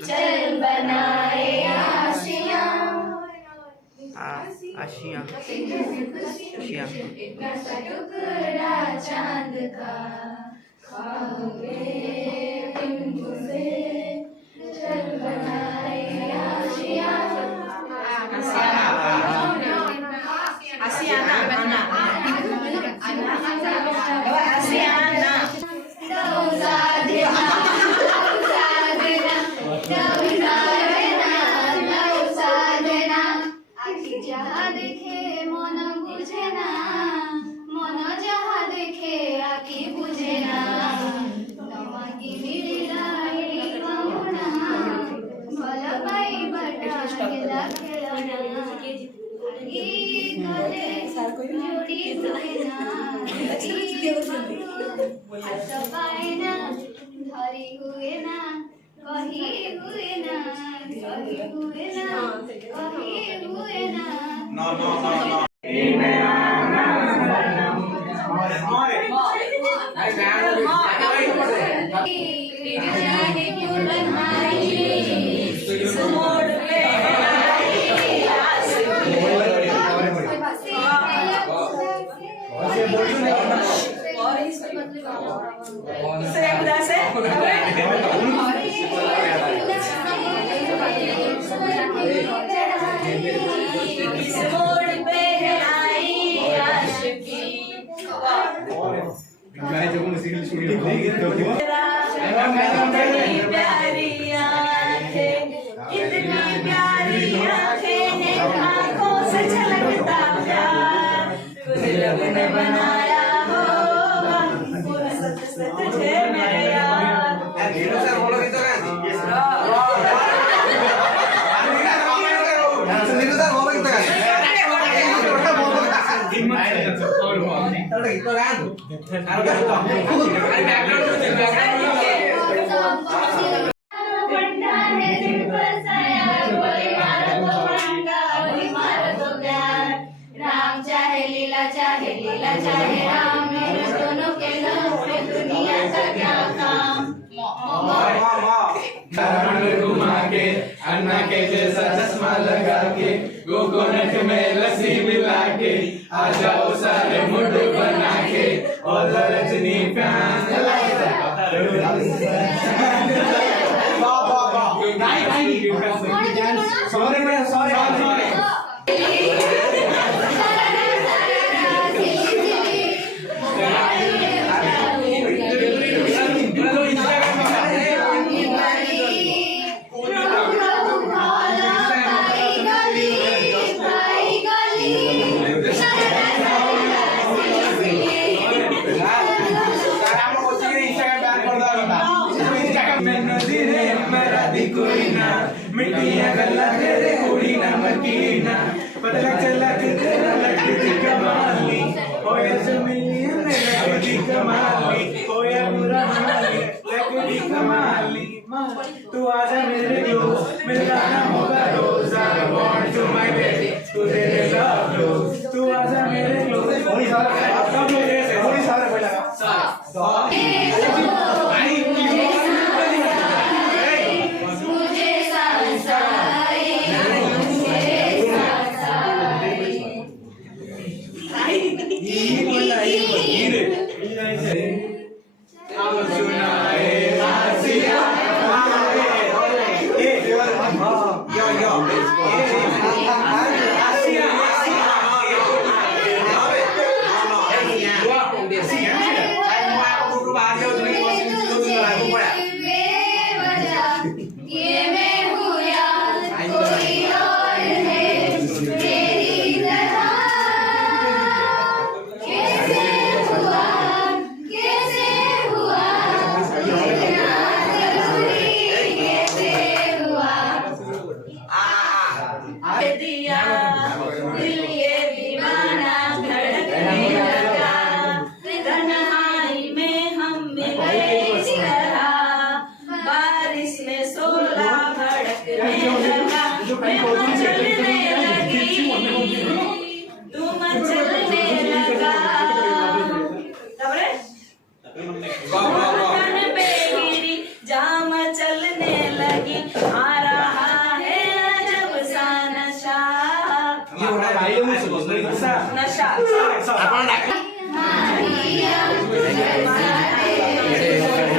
चल बनाए आशियां आशियां इतना सा टुकड़ा चांद का खाओगे तुमसे चल बनाए आशियां যাহা দেখে মন বুঝে না মন যাহা দেখে আঁকি বুঝে না তোমাকে মিলাই পাওনা ভাল পাইবাটা খেলা খেলনা ই গলে জড়ি হয় না হাত পায় না ধরি হুয়ে না कही हुए ना कही हुए ना कही हुए ना No, no, no, no. जाने क्यों बनाई इस मोड़ पे बनाया होगा फुर्सत से तुझे मेरे यार राम चाहे लीला चाहे राम मेरे दोनों के नाम पे दुनिया का क्या काम घुमा के अन्ना के जैसा चश्मा लगा के कोकोनट में लस्सी मिला के आ जाओ सारे मुंड बना के और रजनी प्यान मिट्टियां गला तेरे कुड़ी ना मकीना पता चला कि तेरा लड़की कमाली होया जमीन लड़की कमाली होया बुरा हाली लड़की कमाली तू आजा मेरे क्लोज मेरा गाना होगा रोज I want to my baby तू तेरे love close तू आजा मेरे क्लोज थोड़ी सारा आपका मेरे से थोड़ी सारा बोला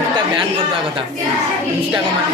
इंस्टा बैन करता इंस्टा को मानी